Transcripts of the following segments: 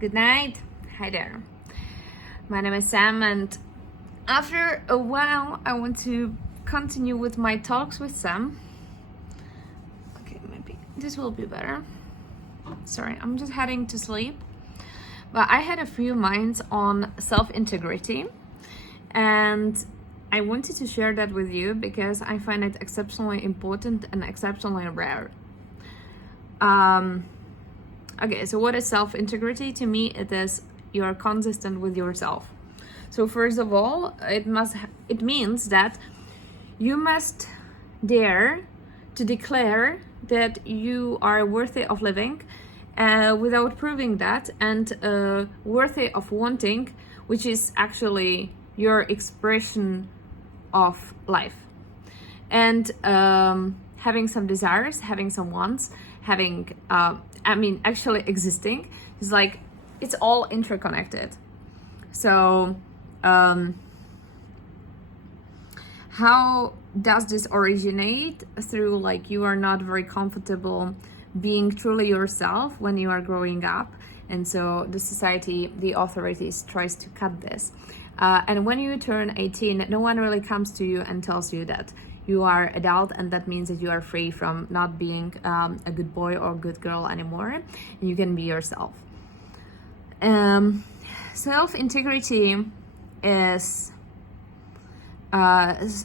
Good night. Hi there. My name is Sam, and after a while, I want to continue with my talks with Sam. Okay, maybe this will be better. Sorry, I'm just heading to sleep. But I had a few minds on self-integrity, and I wanted to share that with you because I find it exceptionally important and exceptionally rare. Okay, so what is self-integrity? To me, it is you're consistent with yourself. So first of all, it means that you must dare to declare that you are worthy of living without proving that, and worthy of wanting, which is actually your expression of life. And having some desires, having some wants, having actually existing is like it's all interconnected. So how does this originate? Through like you are not very comfortable being truly yourself when you are growing up, and so the society, the authorities tries to cut this, and when you turn 18, no one really comes to you and tells you that you are adult, and that means that you are free from not being a good boy or good girl anymore, and you can be yourself. Self-integrity is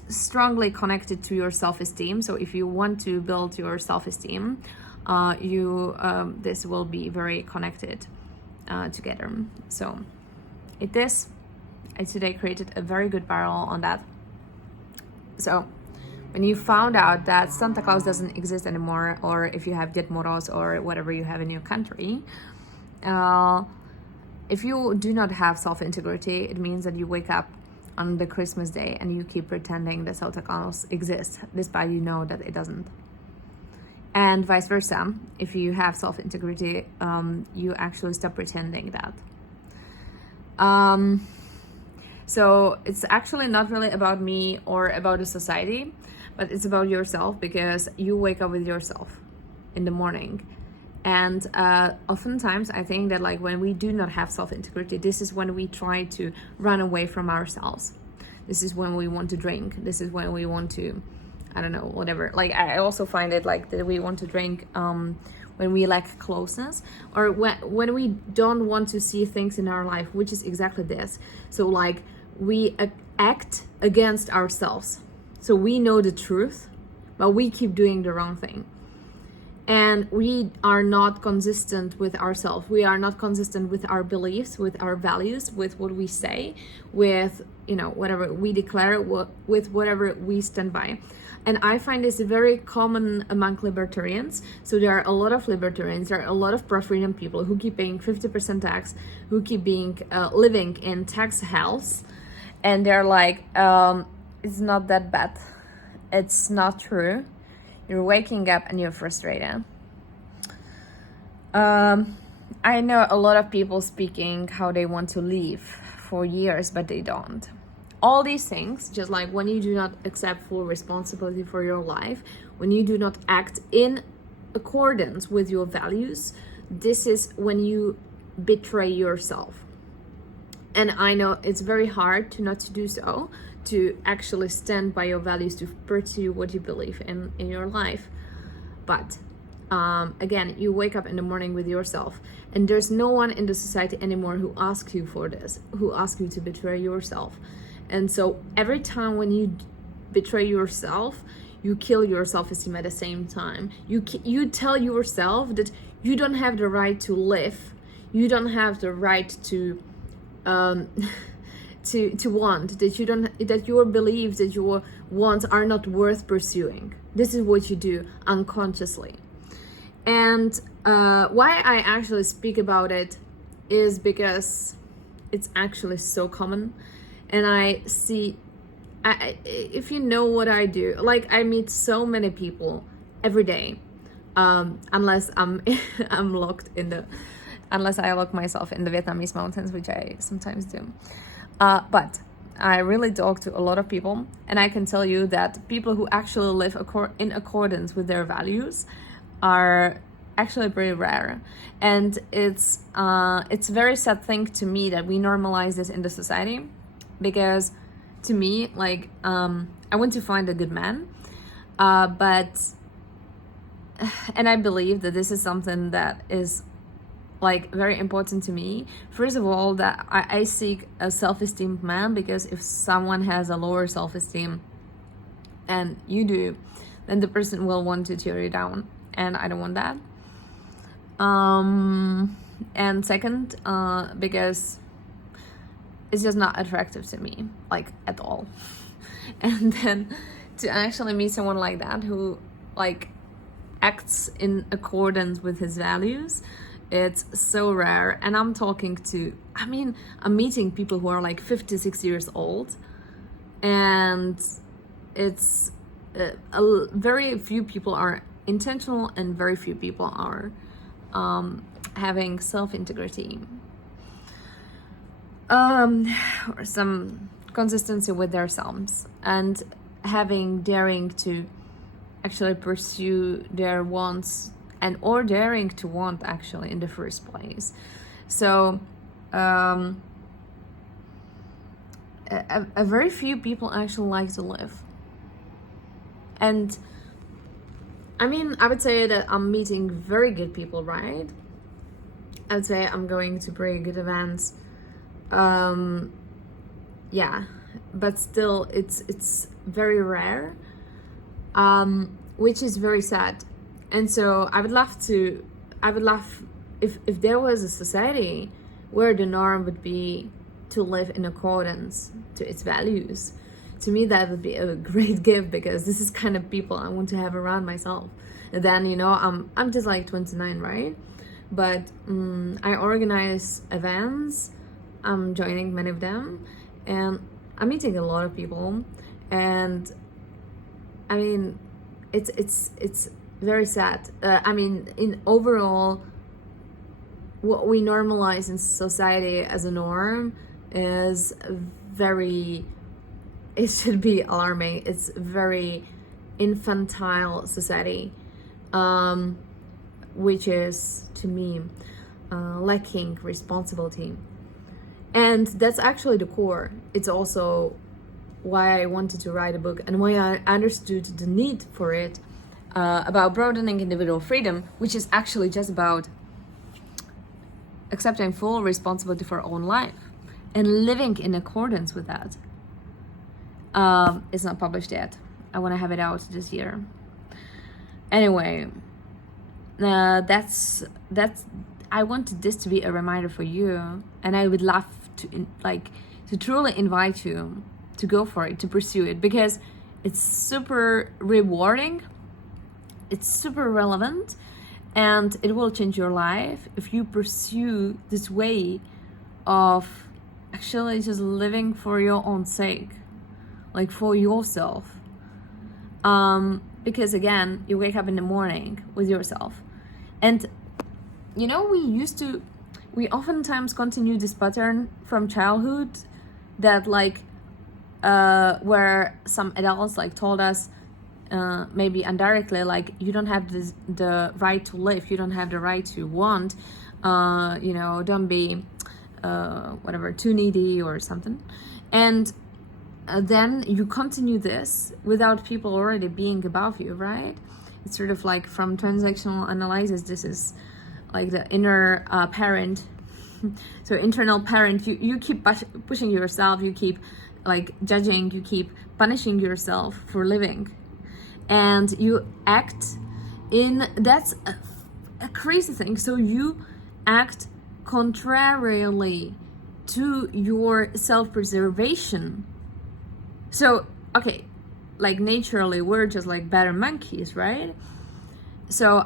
strongly connected to your self-esteem. So if you want to build your self-esteem, this will be very connected together. So I today created a very good barrel on that. So when you found out that Santa Claus doesn't exist anymore, or if you have Dead Moros or whatever you have in your country, if you do not have self-integrity, it means that you wake up on the Christmas day and you keep pretending that Santa Claus exists, despite you know that it doesn't. And vice versa, if you have self-integrity, you actually stop pretending that. So it's actually not really about me or about the society, but it's about yourself, because you wake up with yourself in the morning. And oftentimes I think that like when we do not have self-integrity, this is when we try to run away from ourselves. This is when we want to drink. This is when we want to, I don't know, whatever. Like I also find it like that we want to drink when we lack closeness, or when we don't want to see things in our life, which is exactly this. So like we act against ourselves. So we know the truth, but we keep doing the wrong thing. And we are not consistent with ourselves. We are not consistent with our beliefs, with our values, with what we say, with, whatever we declare, with whatever we stand by. And I find this very common among libertarians. So there are a lot of libertarians, there are a lot of pro-freedom people who keep paying 50% tax, who keep living in tax hells. And they're like, it's not that bad. It's not true. You're waking up and you're frustrated. I know a lot of people speaking how they want to leave for years, but they don't. All these things, just like when you do not accept full responsibility for your life, when you do not act in accordance with your values, this is when you betray yourself. And I know it's very hard to not to do so, to actually stand by your values, to pursue what you believe in your life. But again, you wake up in the morning with yourself, and there's no one in the society anymore who asks you for this, who asks you to betray yourself. And so every time when you betray yourself, you kill your self-esteem at the same time. You tell yourself that you don't have the right to live, you don't have the right to want, that your beliefs, that your wants are not worth pursuing. This is what you do unconsciously. And why I actually speak about it is because it's actually so common. And I see, if you know what I do, like I meet so many people every day, unless I'm unless I lock myself in the Vietnamese mountains, which I sometimes do. But I really talk to a lot of people, and I can tell you that people who actually live in accordance with their values are actually pretty rare, and it's a very sad thing to me that we normalize this in the society, because to me, like, I want to find a good man, but and I believe that this is something that is like very important to me. First of all, that I seek a self-esteem man, because if someone has a lower self-esteem and you do, then the person will want to tear you down, and I don't want that. And second, because it's just not attractive to me, like, at all. And then to actually meet someone like that who like acts in accordance with his values, it's so rare. And I'm meeting people who are like 56 years old, and it's very few people are intentional, and very few people are having self-integrity, or some consistency with themselves, and daring to actually pursue their wants, and or daring to want actually in the first place. So a very few people actually like to live. And I would say that I'm meeting very good people, right? I would say I'm going to pretty good events. Yeah, but still it's very rare, which is very sad. And so I would love if there was a society where the norm would be to live in accordance to its values. To me, that would be a great gift, because this is kind of people I want to have around myself. And then, I'm just like 29, right? But I organize events. I'm joining many of them, and I'm meeting a lot of people. And it's very sad. In overall, what we normalize in society as a norm is it should be alarming. It's very infantile society, which is, to me, lacking responsibility. And that's actually the core. It's also why I wanted to write a book, and why I understood the need for it, about broadening individual freedom, which is actually just about accepting full responsibility for our own life and living in accordance with that. It's not published yet. I want to have it out this year. Anyway, that's I wanted this to be a reminder for you, and I would love to truly invite you to go for it, to pursue it, because it's super rewarding, it's super relevant, and it will change your life if you pursue this way of actually just living for your own sake, like for yourself. Because again, you wake up in the morning with yourself, and we oftentimes continue this pattern from childhood, that where some adults told us, maybe indirectly, you don't have the right to live, you don't have the right to want, don't be too needy or something. And then you continue this without people already being above you, right? It's sort of like, from transactional analysis, this is like the inner parent. So internal parent, you keep pushing yourself, you keep judging, you keep punishing yourself for living, and you act that's a crazy thing. So you act contrarily to your self-preservation. So, okay, naturally, we're just better monkeys, right? So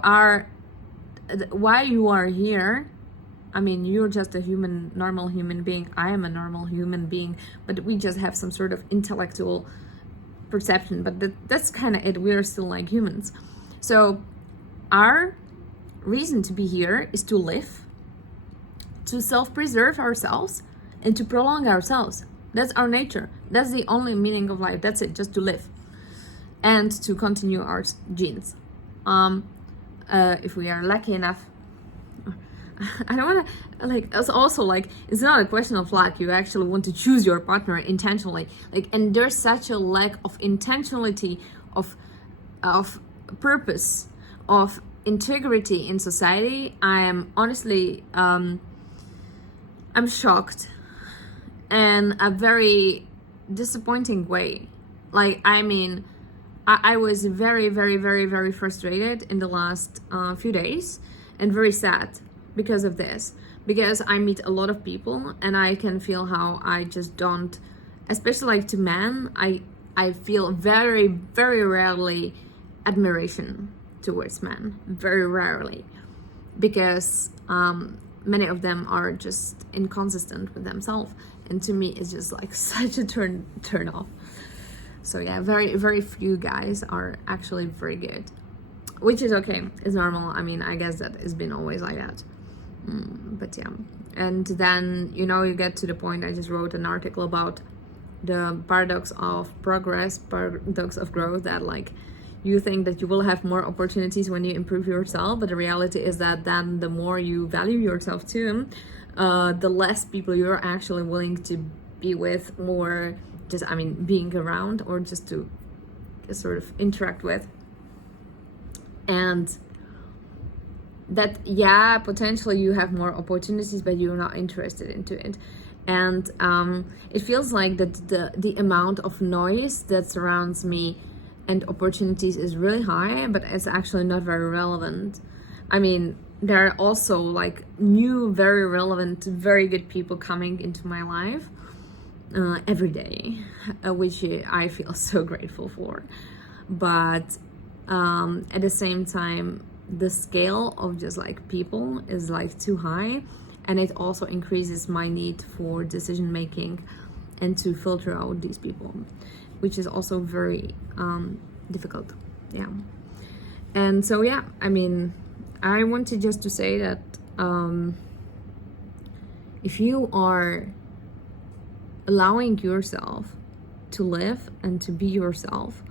why you are here, you're just a normal human being. I am a normal human being, but we just have some sort of intellectual perception, but that's kind of it. We're still like humans. So our reason to be here is to live, to self-preserve ourselves, and to prolong ourselves. That's our nature. That's the only meaning of life. That's it, just to live and to continue our genes. if we are lucky enough. I don't want to, like, it's also like, it's not a question of luck. You actually want to choose your partner intentionally, like, and there's such a lack of intentionality, of purpose, of integrity in society. I am honestly, I'm shocked in a very disappointing way. Like, I mean, I was very, very, very, very frustrated in the last few days, and very sad because of this, because I meet a lot of people and I can feel how I just don't, especially like to men, I feel very, very rarely admiration towards men, very rarely, because many of them are just inconsistent with themselves, and to me it's just like such a turn off. So yeah, very, very few guys are actually very good, which is okay, it's normal. I mean, I guess that it's been always like that. But yeah, and then, you know, you get to the point. I just wrote an article about the paradox of progress, paradox of growth, that like, you think that you will have more opportunities when you improve yourself, but the reality is that then the more you value yourself too, the less people you're actually willing to be with, or just, I mean, being around, or just to sort of interact with. And that, yeah, potentially you have more opportunities, but you're not interested into it. And it feels like that the amount of noise that surrounds me and opportunities is really high, but it's actually not very relevant. I mean, there are also like new, very relevant, very good people coming into my life every day, which I feel so grateful for. But at the same time, the scale of just like people is like too high, and it also increases my need for decision making and to filter out these people, which is also very difficult. Yeah. And so yeah, I mean, I wanted just to say that if you are allowing yourself to live and to be yourself,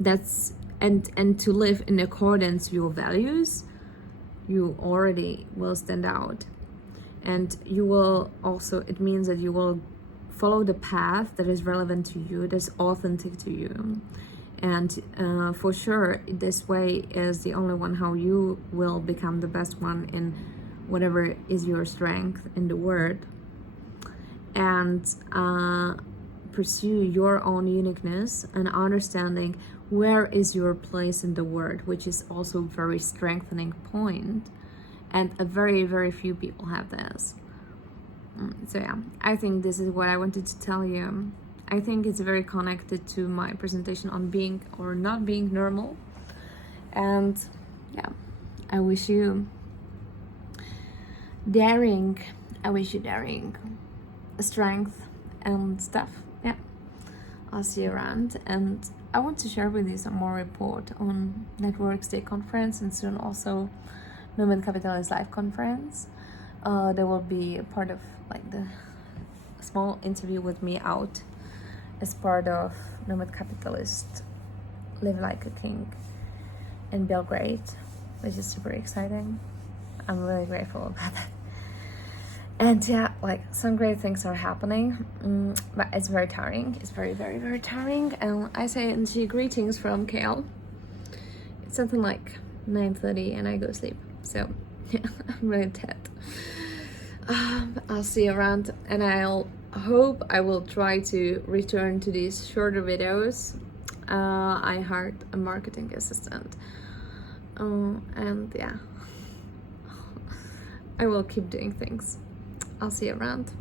that's and to live in accordance with your values, you already will stand out. And you will also, it means that you will follow the path that is relevant to you, that's authentic to you. And for sure, this way is the only one how you will become the best one in whatever is your strength in the world. And pursue your own uniqueness and understanding where is your place in the world, which is also a very strengthening point. And a very, very few people have this. So yeah, I think this is what I wanted to tell you. I think it's very connected to my presentation on being or not being normal. And yeah, I wish you daring. I wish you daring, strength and stuff. Yeah, I'll see you around. And I want to share with you some more report on Networks Day conference, and soon also Nomad Capitalist Live conference. There will be a part of like the small interview with me out as part of Nomad Capitalist Live Like a King in Belgrade, which is super exciting. I'm really grateful about that. And yeah, like some great things are happening, but it's very tiring. It's very, very, very tiring. And I say greetings from KL. It's something like 9:30 and I go sleep. So yeah, I'm really dead. I'll see you around, and I'll hope I will try to return to these shorter videos. I hired a marketing assistant. And yeah, I will keep doing things. I'll see you around.